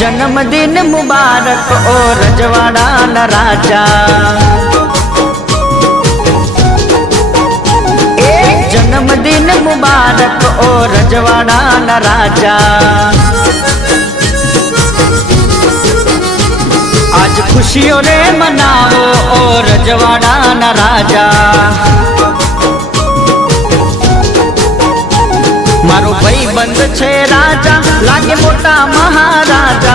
जन्मदिन मुबारक ओ रजवाड़ा न राजा, जन्मदिन मुबारक ओ रजवाड़ा न राजा। आज खुशियों रे मनाओ ओ रजवाड़ा न राजा। मारो भाई बंद छे राजा, लागे मोटा महाराजा।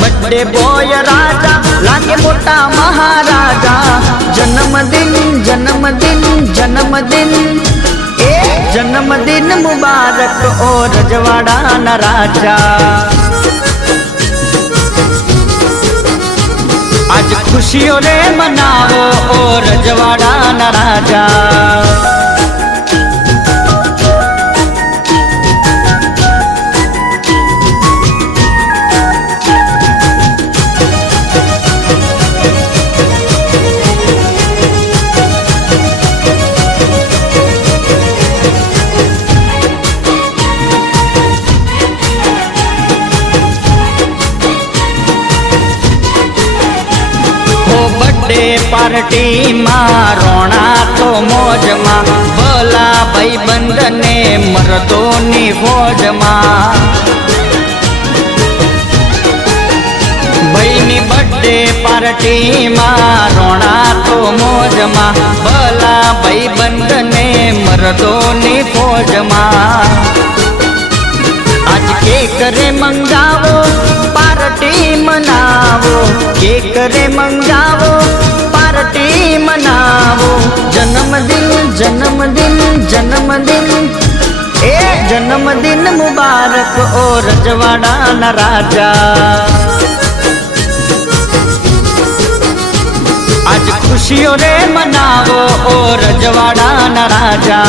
बर्थडे बॉय राजा, लागे मोटा महाराजा। जन्मदिन जन्मदिन जन्मदिन जन्मदिन मुबारक ओ रजवाड़ा न राजा। आज खुशियों रे मनाओ ओ रजवाड़ा न राजा। बर्थडे पार्टी मां रोना तो मौज मां, भला भाई बंद ने मर्दों नी फौज मां। भाई नी बर्थडे पार्टी मां रोना तो मौज मां, भला भाई बंद ने मर्दों नी फौज मां। आज केक रे मंगावो पार्टी मनावो, केक रे मंगावो पार्टी मनावो। जन्मदिन जन्मदिन जन्मदिन जन्मदिन मुबारक ओ रजवाड़ा न राजा। आज खुशियों रे मनावो ओ रजवाड़ा न राजा।